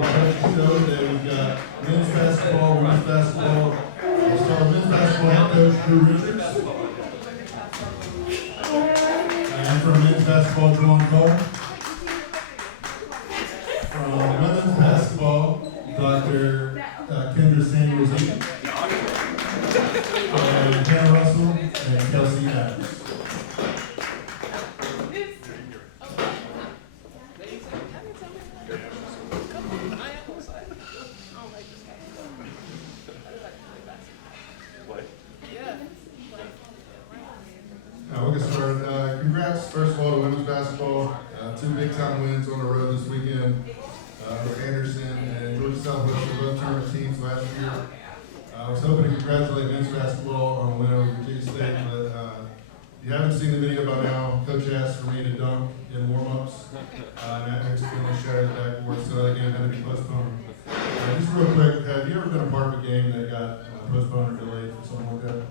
coach show today. We've got men's basketball, women's basketball. We'll start with men's basketball head coach Drew Richards. And from men's basketball, John Cole. From women's basketball, Dr. Kendra Samuels-Eaton. And Hannah Russell and Kelsey Adams. We'll get started. Congrats, first of all, to women's basketball. Two big-time wins on the road this weekend. Anderson and Georgia Southwest were both tournament teams last year. I was hoping to congratulate men's basketball on a win over Virginia State, but if you haven't seen the video by now, Coach asked for me to dunk in warm-ups, and that accidentally shattered the backboard, so that game had to be postponed. Just real quick, have you ever been a part of a game that got postponed or delayed for something like that?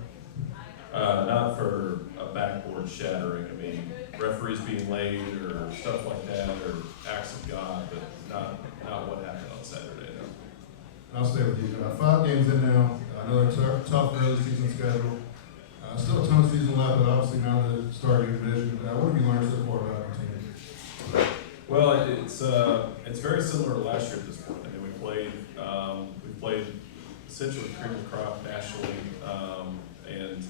Not for a backboard shattering. I mean, referees being late or stuff like that, or acts of God, but not what happened on Saturday. No. I'll stay with you. 5 games in now. Another tough early season schedule. Still a ton of season left, but obviously now the start of your division. What have you learned so far about our team? Well, it's very similar to last year at this point. I mean, we played essentially cream of the crop nationally, and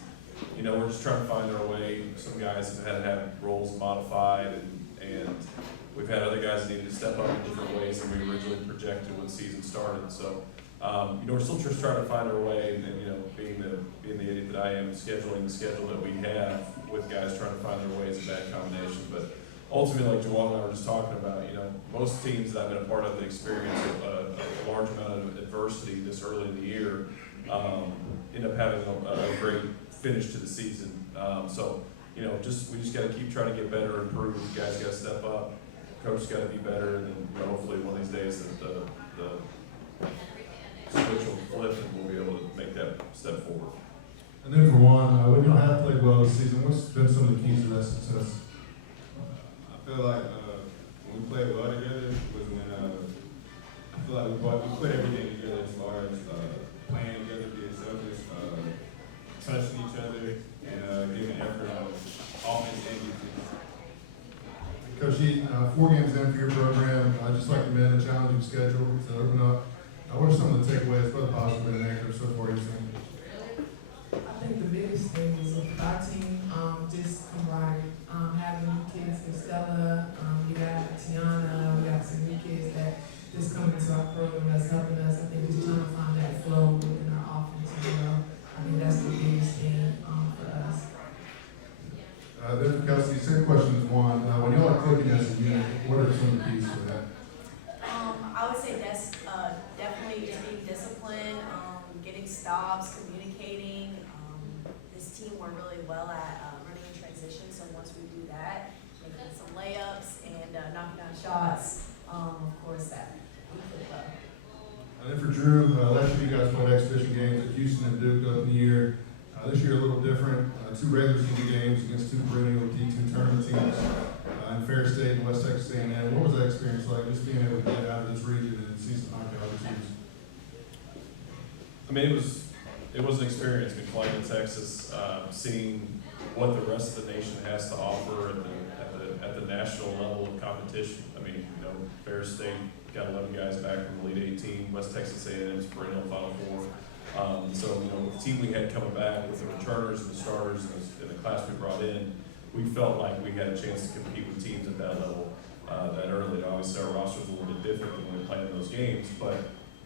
you know, we're just trying to find our way. Some guys have had to have roles modified, and we've had other guys that needed to step up in different ways than we originally projected when the season started. So, you know, we're still just trying to find our way, and you know, being the idiot that I am, scheduling the schedule that we have with guys trying to find their way is a bad combination. But ultimately, like Joel and I were just talking about, you know, most teams that I've been a part of that experience a large amount of adversity this early in the year end up having a great finish to the season. So, you know, we just got to keep trying to get better, improve. Guys got to step up. Coach's got to be better, and then you know, hopefully one of these days that the switch will flip and we'll be able to make that step forward. And then for Juan, when you have played well this season, what's been some of the keys to that success? I feel like when we played well together was when I feel like we put everything together as far as playing together, being selfish, trusting each other, and giving effort on offense and defense. Coach Eaton, 4 games in for your program, just like the men, a challenging schedule to open up. What are some of the takeaways, both positive and negative, so far you've seen? I think the biggest thing is with our team, just camaraderie. Having new kids with Stella, we got Tiana, we got some new kids that just come into our program that's helping us. I think just trying to find that flow within our offense as well. I think that's the biggest thing for us. Then for Kelsey, same question as Juan. When y'all are clicking as a unit, what are some of the keys for that? I would say that's definitely just being disciplined, getting stops, communicating. This team, we're really well at running in transition, so once we do that, making some layups and knocking down shots, of course, that we could And then for Drew, last year you guys played exhibition games at Houston and Duke over the year. This year a little different. 2 regular season games against 2 perennial D2 tournament teams in Fair State and West Texas A&M. What was that experience like, just being able to get out of this region and see some knockout teams? I mean, it was an experience. I mean, flying to Texas, seeing what the rest of the nation has to offer at the national level of competition. I mean, you know, Fair State got 11 guys back from the Elite 18. West Texas A&M's perennial Final Four. So, you know, with the team we had coming back with the returners and the starters and the class we brought in, we felt like we had a chance to compete with teams at that level that early. Obviously, our roster was a little bit different than when we played in those games, but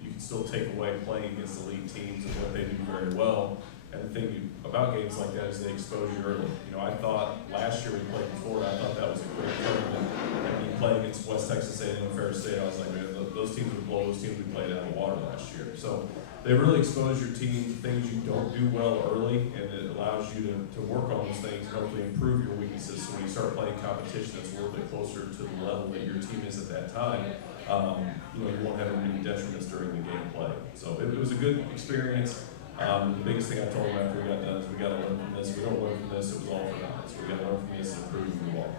you can still take away playing against elite teams and what they do very well. And the thing about games like that is they expose you early. You know, I thought last year we played in Florida, I thought that was a great tournament. And when you play against West Texas A&M and Fair State, I was like, man, those teams would blow those teams we played out of the water last year. So they really expose your team to things you don't do well early, and it allows you to work on those things and hopefully improve your weaknesses. So when you start playing competition that's a little bit closer to the level that your team is at that time, you know, you won't have any detriments during the game play. So it was a good experience. The biggest thing I told them after we got done is we got to learn from this. If we don't learn from this, it was all for naught. So we got to learn from this and improve the ball.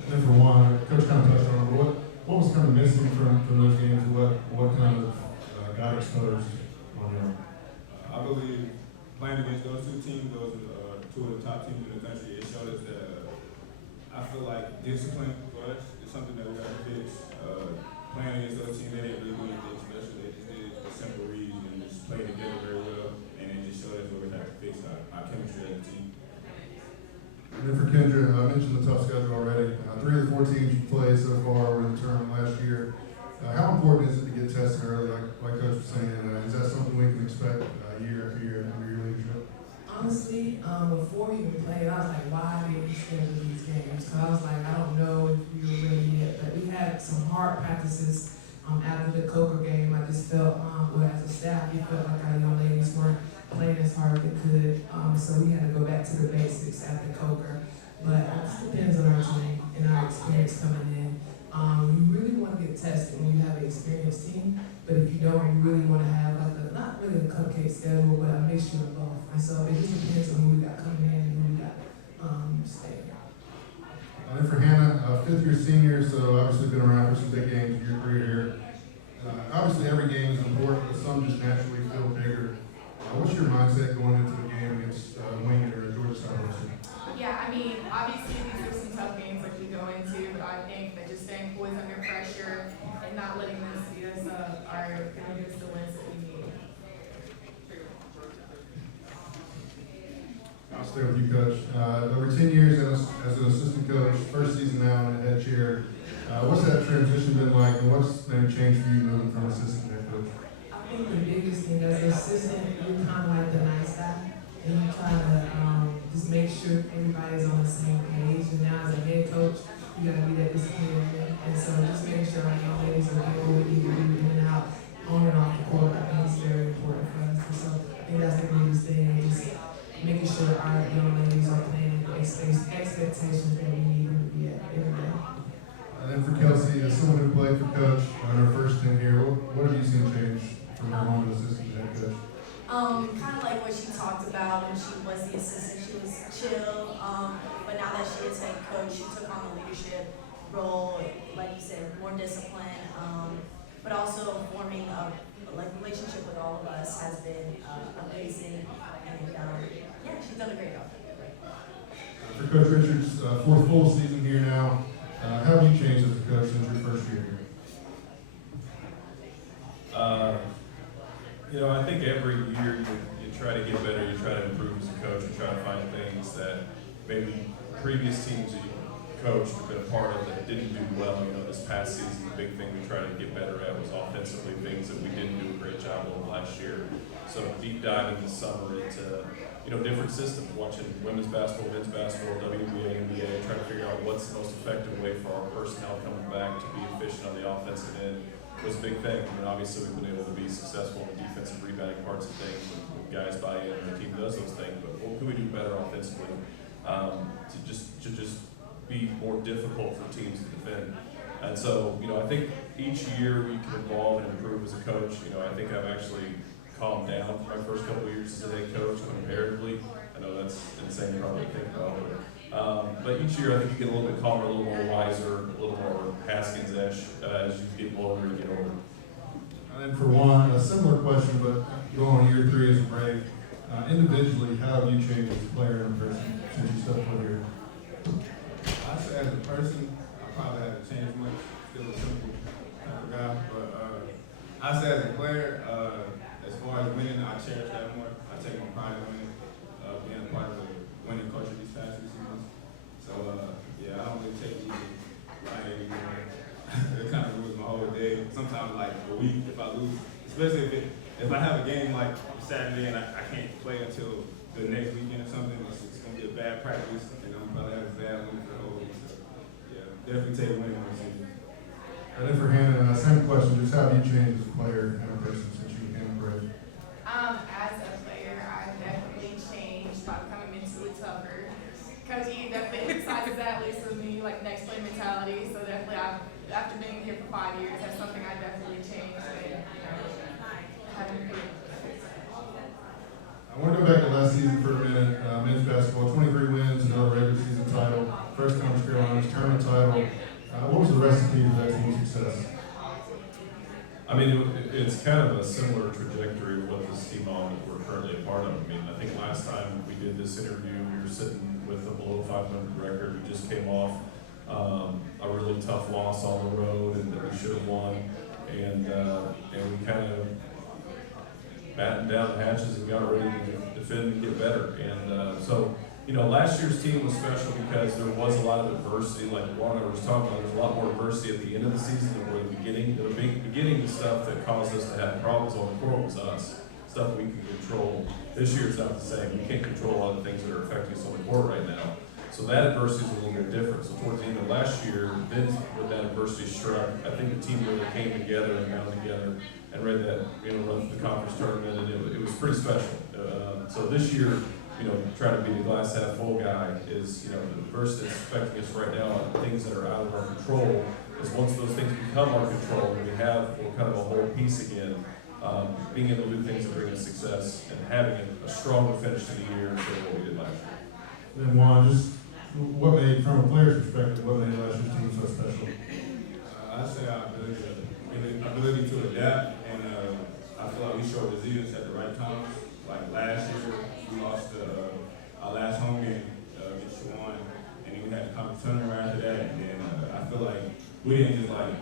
And then for Juan, Coach kind of touched on it, what was kind of missing from those games? What kind of got exposed on them? I believe playing against those two teams, those are two of the top teams in the country, it showed us that I feel like discipline for us is something that we got to fix. Playing against those teams, they didn't really do anything special. They just did the simple reads and just played together very well. And it just showed us what we had to fix our chemistry as a team. And then for Kendra, I mentioned the tough schedule already. 3 of the 4 teams you played so far were in the tournament last year. How important is it to get tested early, like Coach was saying? Is that something we can expect year after year under your leadership? Honestly, before we even played, I was like, why did we schedule these games? Because I was like, I don't know if we were ready yet. But we had some hard practices after the Coker game. I just felt, as a staff, we felt like our young ladies weren't playing as hard as they could. So we had to go back to the basics after Coker. But it just depends on our team and our experience coming in. You really want to get tested when you have an experienced team, but if you don't, you really want to have not really a cupcake schedule, but a mixture of both. And so it just depends on who we got coming in and who we got staying. And for Hannah, 5th-year senior, so obviously been around for some big games in your career here. Obviously every game is important, but some just naturally feel bigger. What's your mindset going into the game against Wayne or Georgia Southwestern? Yeah, I mean, obviously these are some tough games like we go into, but I think that just staying poised under pressure and not letting them see us are going to give us the wins that we need. I'll stay with you, Coach. Over 10 years as an assistant coach, first season now in the head chair. What's that transition been like, and what's maybe changed for you moving from assistant to head coach? I think the biggest thing as an assistant, you're kind of like the nice guy, and you try to just make sure everybody's on the same page. And now as a head coach, you got to be that disciplinarian. And so just making sure our young ladies are doing what we need to do in and out, on and off the court, I think is very important for us. And so I think that's the biggest thing, just making sure our young ladies are playing the expectations that we need them to be at every day. And then for Kelsey, as someone who played for Coach on her first 10 here, what have you seen change from her moment as assistant to head coach? Kind of like what she talked about when she was the assistant, she was chill. But now that she is head coach, she took on the leadership role, like you said, more discipline. But also forming a relationship with all of us has been amazing. And yeah, she's done a great job. For Coach Richards, 4th full season here now. How have you changed as a coach since your first year here? I think every year you try to get better, you try to improve as a coach, you try to find things that maybe previous teams that you coached or been a part of that didn't do well. This past season, the big thing we tried to get better at was offensively, things that we didn't do a great job of last year. So deep dive in the summer into different systems, watching women's basketball, men's basketball, WNBA, NBA, trying to figure out what's the most effective way for our personnel coming back to be efficient on the offensive end was a big thing. Obviously we've been able to be successful in the defensive rebounding parts of things when guys buy in and the team does those things, but what can we do better offensively to just be more difficult for teams to defend? And so, I think each year we can evolve and improve as a coach. I think I've actually calmed down for my first couple of years as a head coach comparatively. I know that's insane probably to think about, but each year I think you get a little bit calmer, a little more wiser, a little more Haskins-ish as you get older and get older. And then for Juan, a similar question, but going on year 3 as a Brave. Individually, how have you changed as a player and a person since you stepped foot here? I say as a person, I probably haven't changed much. Still a simple type of guy, but I say as a player, as far as winning, I cherish that more. I take more pride in winning, being a part of the winning culture these past 2 seasons. So yeah, I don't really take it easy. It kind of ruins my whole day. Sometimes like a week if I lose, especially if I have a game like Saturday and I can't play until the next weekend or something, it's gonna be a bad practice and I'm probably have a bad week for the whole week. So yeah, definitely take winning on the season. And then for Hannah, same question, just how have you changed as a player and a person since you became a Brave? As a player, I've definitely changed by becoming mentally tougher. Coach E definitely emphasizes that, at least with me, like next play mentality. So definitely, after being here for 5 years, that's something I definitely changed. And, having I want to go back to last season for a minute. Men's basketball, 23 wins, another regular season title, first Conference Carolinas tournament title. What was the recipe for that team's success I mean, it's kind of a similar trajectory of what this team on that we're currently a part of. I mean, I think last time we did this interview, we were sitting with a below 500 record. We just came off a really tough loss on the road, and that we should have won. And we kind of battened down the hatches and got ready to defend and get better. And so, you know, last year's team was special because there was a lot of adversity, like Warner was talking about. There's a lot more adversity at the end of the season than where the beginning. The beginning stuff that caused us to have problems on the court was us, stuff we can control. This year it's not the same. We can't control a lot of things that are affecting us on the court right now. So that adversity is a little bit different. So towards the end of last year, then when that adversity struck, I think the team really came together and bound together and read that, you know, run through the conference tournament, and it was pretty special. So this year, you know, trying to be the glass half full guy is, you know, the adversity that's affecting us right now, and things that are out of our control, is once those things become our control, and we have kind of a whole piece again, being able to do things that bring us success and having a stronger finish to the year instead of what we did last year. Then Juan, just what made, from a player's perspective, what made last year's team so special? I'd say our ability to adapt, and I feel like we showed resilience at the right time. Like last year, we lost our last home game against Shawan, and then we had the conference tournament right after that. And then I feel like we didn't just like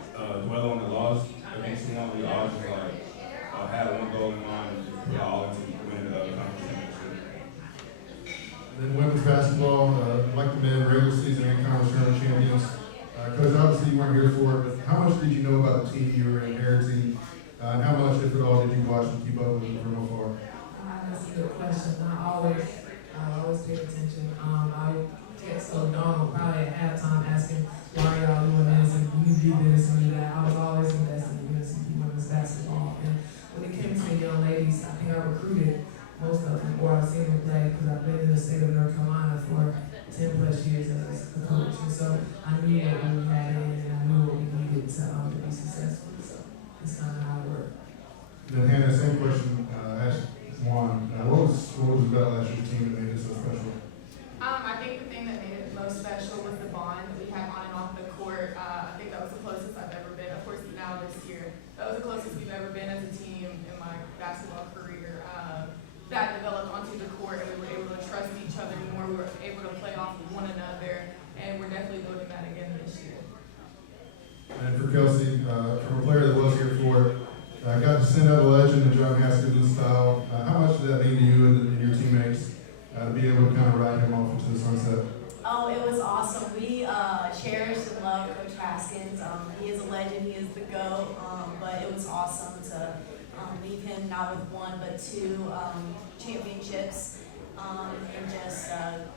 dwell on the loss against Shawan. We all just like had one goal in mind and just put all into win the conference championship. Then women's basketball, like the men, regular season and conference tournament champions. Coach, obviously you weren't here for it, but how much did you know about the team you were inheriting? And how much, if at all, did you watch and keep up with them from afar? That's a good question. I always pay attention. I text O'Donnell probably at halftime asking, why y'all doing this and you do this and do that. I was always invested in UNCP women's basketball. And when it came to the young ladies, I think I recruited most of them, or I've seen them play because I've been in the state of North Carolina for 10 plus years as a coach. And so I knew what we had in and I knew what we needed to be successful. So it's kind of how it worked. Then Hannah, same question, asked Juan, what was about last year's team that made it so special? I think the thing that made it most special was the bond that we had on and off the court. I think that was the closest I've ever been. Of course, now this year, that was the closest we've ever been as a team in my basketball career. That developed onto the court, and we were able to trust each other more. We were able to play off of one another, and we're definitely building that again this year. And for Kelsey, from a player that was here for it, got to send out a legend in John Haskins' style. How much did that mean to you and your teammates to be able to kind of ride him off into the sunset? Oh, it was awesome. We cherish and love Coach Haskins. He is a legend. He is the GOAT. But it was awesome to leave him not with one but two championships and just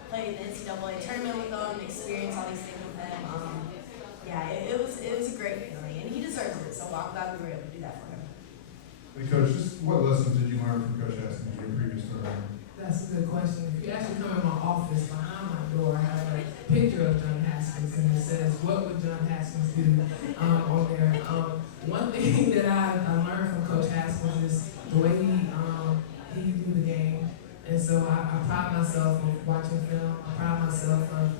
play the NCAA tournament with him, experience all these things with him. Yeah, it was a great feeling, and he deserves it. So I'm glad we were able to do that for him. Hey, Coach, just what lessons did you learn from Coach Haskins your previous program? That's a good question. If you actually come in my office, behind my door, I have a picture of John Haskins, and it says, "What would John Haskins do?" On there. One thing that I learned from Coach Haskins is the way he do the game, and so I pride myself of watching film. I pride myself of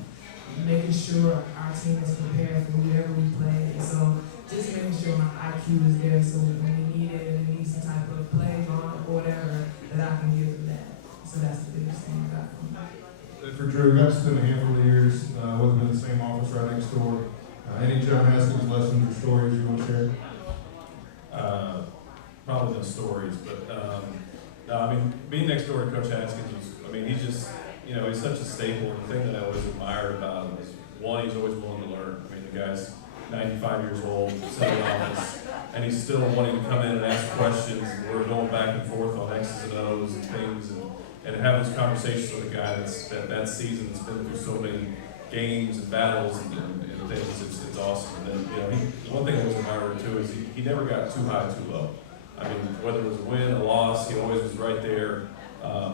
making sure our team is prepared for whoever we play, and so just making sure my IQ is there, so when we need it and we need some type of play on or whatever, that I can give them that. So that's the biggest thing I got from him. For Drew, got to spend a handful of years, wasn't in the same office right next door. Any John Haskins lessons or stories you want to share? Probably no stories, but no, I mean, being next door to Coach Haskins was, I mean, he's just, you know, he's such a staple. The thing that I always admired about him is, one, he's always willing to learn. I mean, the guy's 95 years old, sitting in office, and he's still wanting to come in and ask questions. And we're going back and forth on X's and O's and things, and have those conversations with a guy that season that's been through so many games and battles and things. It's awesome. And then, you know, one thing I was admired too is he never got too high, too low. I mean, whether it was a win, a loss, he always was right there.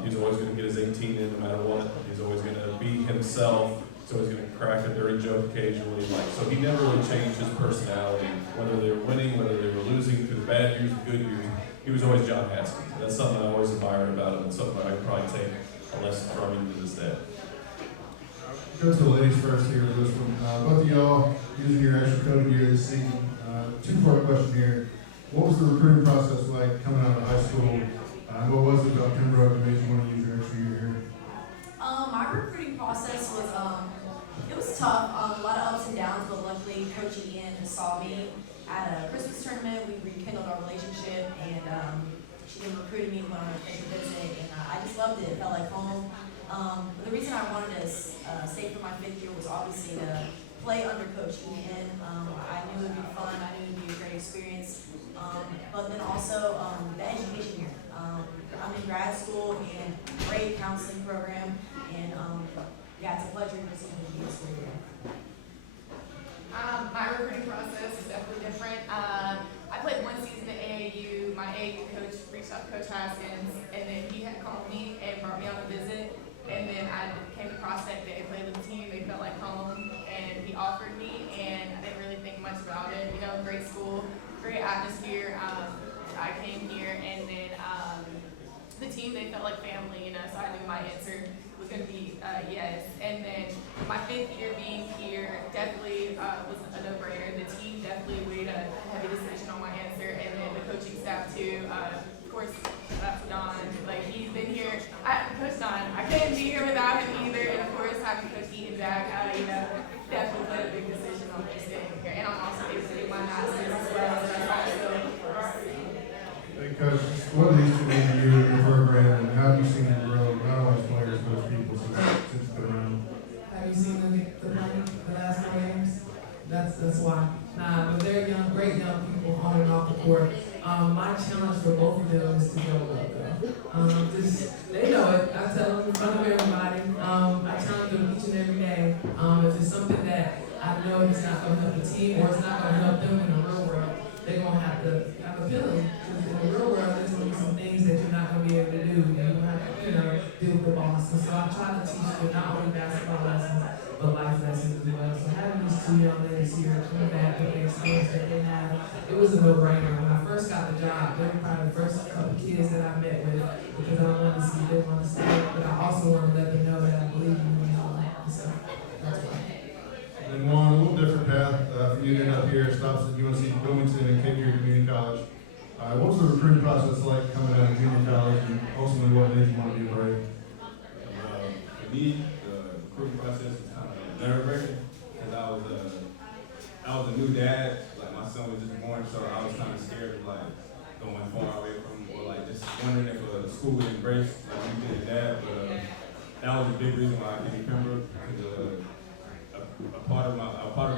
He's always going to get his 18 in no matter what. He's always going to be himself. He's always going to crack a dirty joke occasionally. So he never really changed his personality, whether they were winning, whether they were losing, through the bad years, the good years. He was always John Haskins. And that's something I always admired about him, and something I could probably take a lesson from him to this day. Go to the ladies first here with this one. Both of y'all using your extra code year this season. Two-part question here. What was the recruiting process like coming out of high school? What was it about Pembroke that made you want to use your extra year here? My recruiting process was, it was tough, a lot of ups and downs, but luckily Coach Ian saw me at a Christmas tournament. We rekindled our relationship, and she then recruited me to go on a official visit, and I just loved it. It felt like home. The reason I wanted to stay for my 5th year was obviously to play under Coach Ian. I knew it would be fun. I knew it would be a great experience. But then also the education here. I'm in grad school and great counseling program, and yeah, it's a pleasure to see you here. My recruiting process is definitely different. I played 1 season at AAU. My AAU coach reached out to Coach Haskins, and then he had called me and brought me on a visit. And then I came to Prospect Day, played with the team. They felt like home, and he offered me, and I didn't really think much about it. You know, great school, great atmosphere. I came here, and then the team, they felt like family, you know, so I knew my answer was going to be yes. And then my 5th year being here definitely was a no-brainer. The team definitely weighed a heavy decision on my answer, and then the coaching staff too. Of course, that's Don. Like, he's been here. Coach Don, I couldn't be here without him either. And of course, having Coach Eaton back, you know, definitely played a big decision on me staying here. And I'm also able to do my master's as well. So that's also Hey, Coach, what have these two mean to you and your program, and how have you seen it grow, not only as players, but as people since it's been around? Have you seen them play the last 4 games? That's why. Nah, but they're young, great young people on and off the court. My challenge for both of them is to go up though. They know it. I tell them in front of everybody. I challenge them each and every day. If it's something that I know it's not going to help the team or it's not going to help them in the real world, they're going to have a feeling. Because in the real world, there's going to be some things that you're not going to be able to do. You're going to have to, deal with the boss. And so I try to teach them not only basketball lessons, but life lessons as well. So having these 2 young ladies here coming back with the experience that they have, it was a no-brainer. When I first got the job, they were probably the first couple of kids that I met with, because I wanted to see if they want to stay, but I also want to let them know that I believe in them. So that's why. And Juan, a little different path for you to end up here, stops at UNCP Wilmington and Cape Fear Community College. What was the recruiting process like coming out of junior college, and ultimately what made you want to be a Brave? For me, the recruiting process was kind of nerve-wracking because I was a new dad. Like, my son was just born, so I was kind of scared of like going far away from him, or like just wondering if the school would embrace like me being a dad. But that was a big reason why I came to Pembroke, because a part of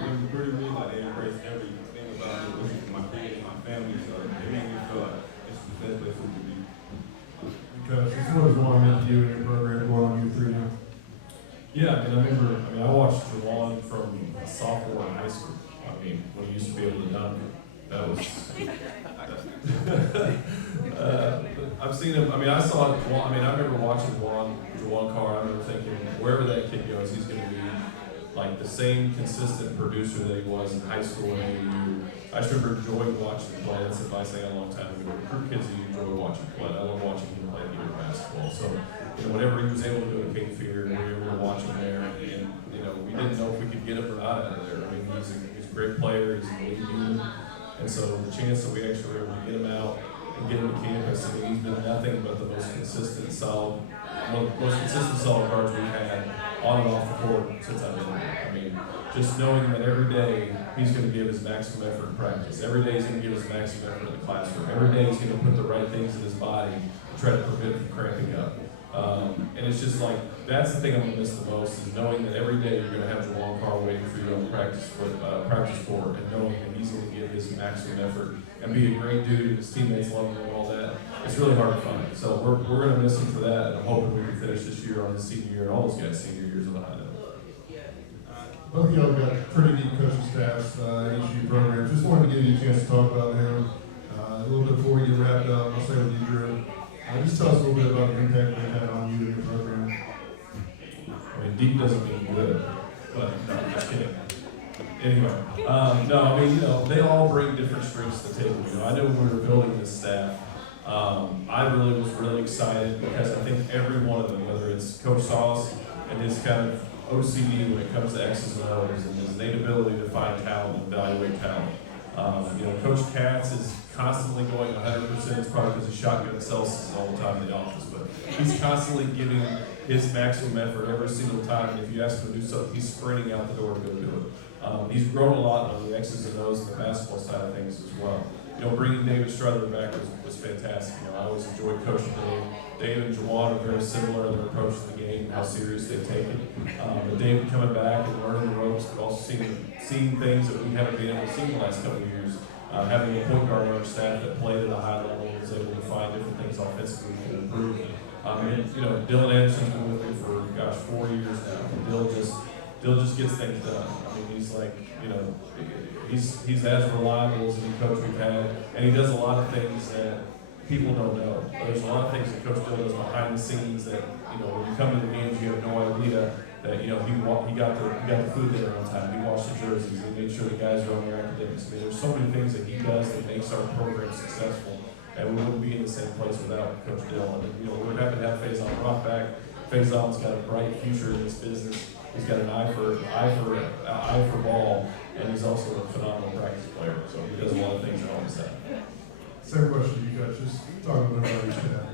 them recruiting me, like they embraced everything about me, which is my kid and my family. So it made me feel like it's the best place we could be. Because what has Juan meant to you in your program going on year 3 now? Yeah, I watched Jawan from a sophomore in high school. When he used to be able to dunk, that was. I've seen him. I remember watching Jawan Carr. I remember thinking, wherever that kid goes, he's going to be like the same consistent producer that he was in high school and AAU. I just remember enjoying watching him play. That's advice I got a long time ago. Recruit kids that you enjoy watching play. I love watching him play either basketball. So, whatever he was able to do at Cape Fear, we were watching there, and we didn't know if we could get him or not out of there. He's a great player. He's a elite unit, and so the chance that we actually were able to get him out and get him to campus, he's been nothing but the most consistent, solid guards we've had on and off the court since I've been here. Just knowing that every day he's going to give his maximum effort in practice. Every day he's going to give his maximum effort in the classroom. Every day he's going to put the right things in his body to try to prevent him from cramping up. And it's just like, that's the thing I'm going to miss the most, is knowing that every day you're going to have Jawan Carr waiting for you on the practice court, and knowing that he's going to give his maximum effort and be a great dude, and his teammates love him and all that. It's really hard to find. So we're going to miss him for that, and I'm hoping we can finish this year on his senior year, and all those guys' senior years on a high note. Both of y'all got pretty deep coaching staffs in each of your programs. Just wanted to give you a chance to talk about them a little bit before we get wrapped up. I'll say with you, Drew. Just tell us a little bit about the impact they had on you and your program. Deep doesn't mean good, but no, I'm just kidding. Anyway, they all bring different strengths to the table. I know when we were building this staff, I really was really excited because I think every one of them, whether it's Coach Sauce and his kind of OCD when it comes to X's and O's and his innate ability to find talent and evaluate talent. Coach Katz is constantly going 100%. It's probably because he shotgun Celsius all the time in the office, but he's constantly giving his maximum effort every single time. And if you ask him to do something, he's sprinting out the door to go do it. He's grown a lot on the X's and O's and the basketball side of things as well. You know, bringing David Struther back was fantastic. You know, I always enjoyed coaching Dave. Dave and Juwan are very similar in their approach to the game and how serious they take it. But David coming back and learning the ropes, but also seeing things that we haven't been able to see in the last couple of years. Having a point guard on our staff that played at a high level and was able to find different things offensively to improve. And, you know, Dylan Anderson's been with me for, 4 years now. And Dill just gets things done. I mean, he's like, you know, he's as reliable as any coach we've had, and he does a lot of things that people don't know. There's a lot of things that Coach Dill does behind the scenes that, you know, when you come to the games, you have no idea that, you know, he got the food there on time. He washed the jerseys. He made sure the guys are on their academics. I mean, there's so many things that he does that makes our program successful, and we wouldn't be in the same place without Coach Dill. And, you know, we're happy to have Faison Rock back. Faison's got a bright future in this business. He's got an eye for ball, and he's also a phenomenal practice player. So he does a lot of things at home staff. Same question, you guys, just talking about your staff.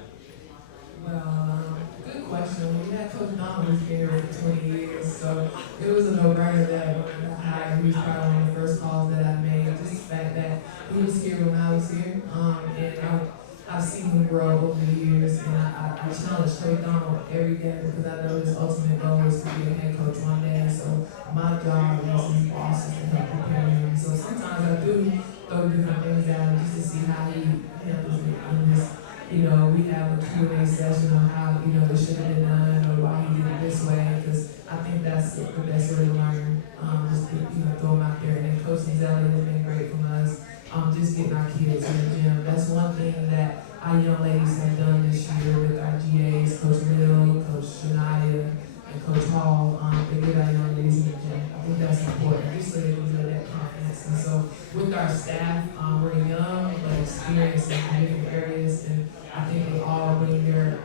Well, good question. We had Coach Donald here for 20 years, so it was a no-brainer that when I hired, he was probably one of the first calls that I made. Just the fact that he was here when I was here, and I've seen him grow over the years, and I challenge Coach Donald every day because I know his ultimate goal is to be a head coach one day. So my job as his boss is to help prepare him. So sometimes I do throw different things at him just to see how he handles it. And just, you know, we have a Q&A session on how, you know, it should have been done or why he did it this way, because I think that's the best way to learn. Just to, you know, throw them out there. And Coach Zelli has been great from us. Just getting our kids in the gym. That's one thing that our young ladies have done this year with our GAs, Coach Mill, Coach Shania, and Coach Hall. They get our young ladies in the gym. I think that's important, just so they can build that confidence. And so with our staff, we're young but experienced in different areas, and I think they all bring their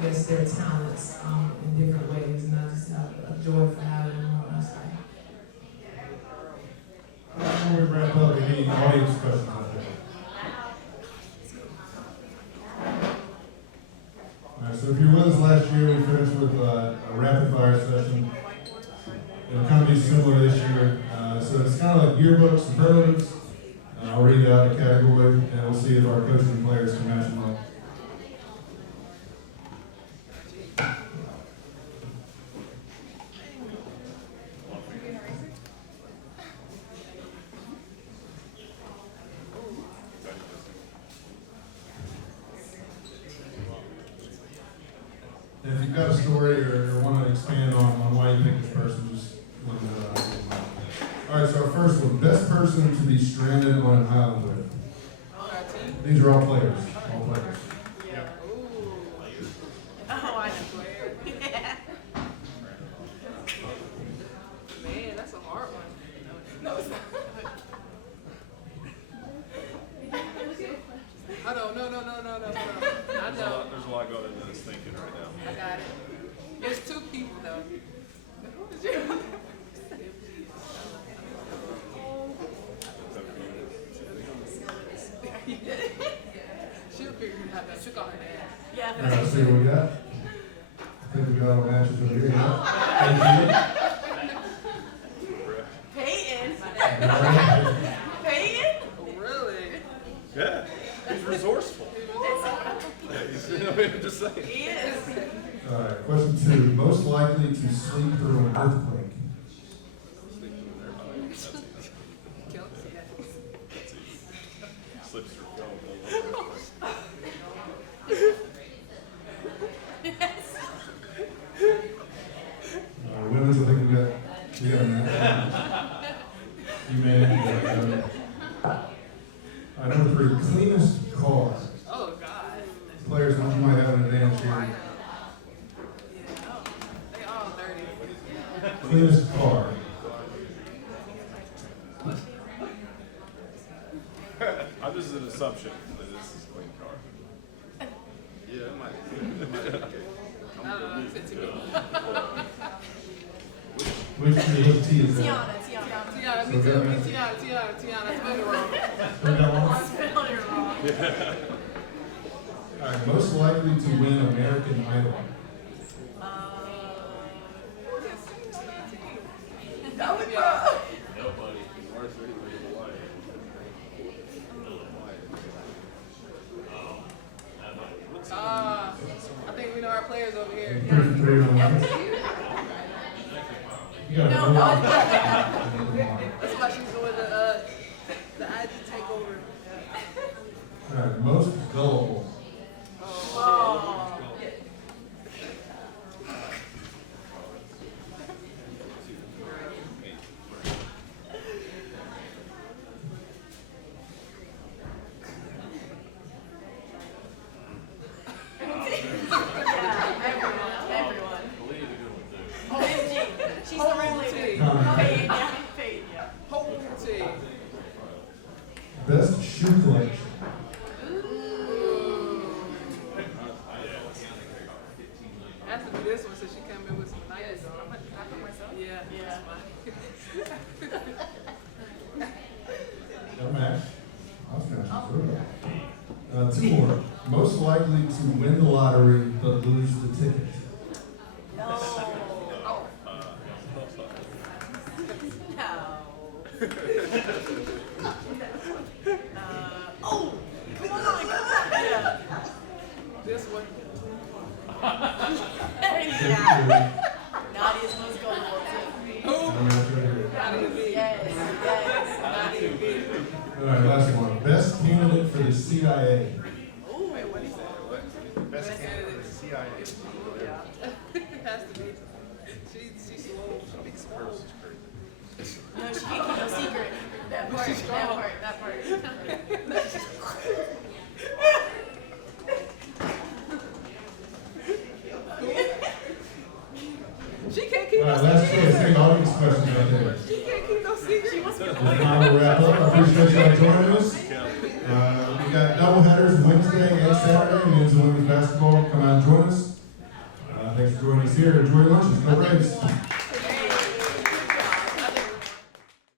talents in different ways. And I just have a joy for having them on our side. Before we wrap up, any audience questions out there? All right, so if you were with us last year, we finished with a rapid fire session. It'll kind of be similar this year. So it's kind of like yearbook superlatives. I'll read out a category, and we'll see if our coaches and players can match them up. And if you've got a story or want to expand on why you picked this person, just let me know. All right, so our first one, best person to be stranded on an island with. These are all players. All players. Yeah. Ooh. Oh, I know. Yeah. Man, that's a hard one. No, it's not. Oh, no. I know. There's a lot going into this thinking right now. I got it. There's two people though. Who is you? She'll figure it out. She'll call her dad. Yeah. All right, let's see what we got. I think we got all matches over here. Yeah. Peyton. Thank Peyton? Really? Yeah, he's resourceful. I'm just saying. He is. you. All right, question 2. Most likely to sleep through an earthquake. Kelsey, yes. Slips through film. Yes. Women's, I think we got a match. You may. All right, number 3. Cleanest car. Oh God. Players, you might have an advantage here. Yeah. They all dirty. Cleanest car. This is an assumption that this is a clean car. Yeah, it might. I don't know. It's too big. Which T is that? Tiana. Tiana, me too. Tiana. Spelled it wrong. We got one. I spelled it wrong. All right, most likely to win American Idol. That would Nobody. I think we know our players over here. Three on that. You got No, a no. That's why she's doing the IG takeover. All right, most gullible. Oh. Yeah, everyone. OMG, she's the ringleader. Paid, yeah. Whole team. Best shoe collection. Has to be this one since she came in with some nice on. Not for myself. Yeah. Yeah. No match. I was gonna two more. Most likely to win the lottery but lose the ticket. No. Oh. No. Oh, come on, come on. Yeah. This one. Yeah. Nadia's most gullible too. Who? All Nadia B. Yes, Nadia B. right, last one. Best candidate for the CIA. Wait, what he said? What? Best candidate for CIA. Yeah. Has to be. She's slow. She speaks slow. No, she can't keep no secret. That part, that part. She can't keep All no right, last secret. chance. Take all these questions right there. She can't keep no secret. This is how we'll wrap up. I appreciate y'all joining us. We got double headers Wednesday and Saturday, men's and women's basketball. Come out and join us. Thanks for joining us here. Enjoy lunches. No breaks.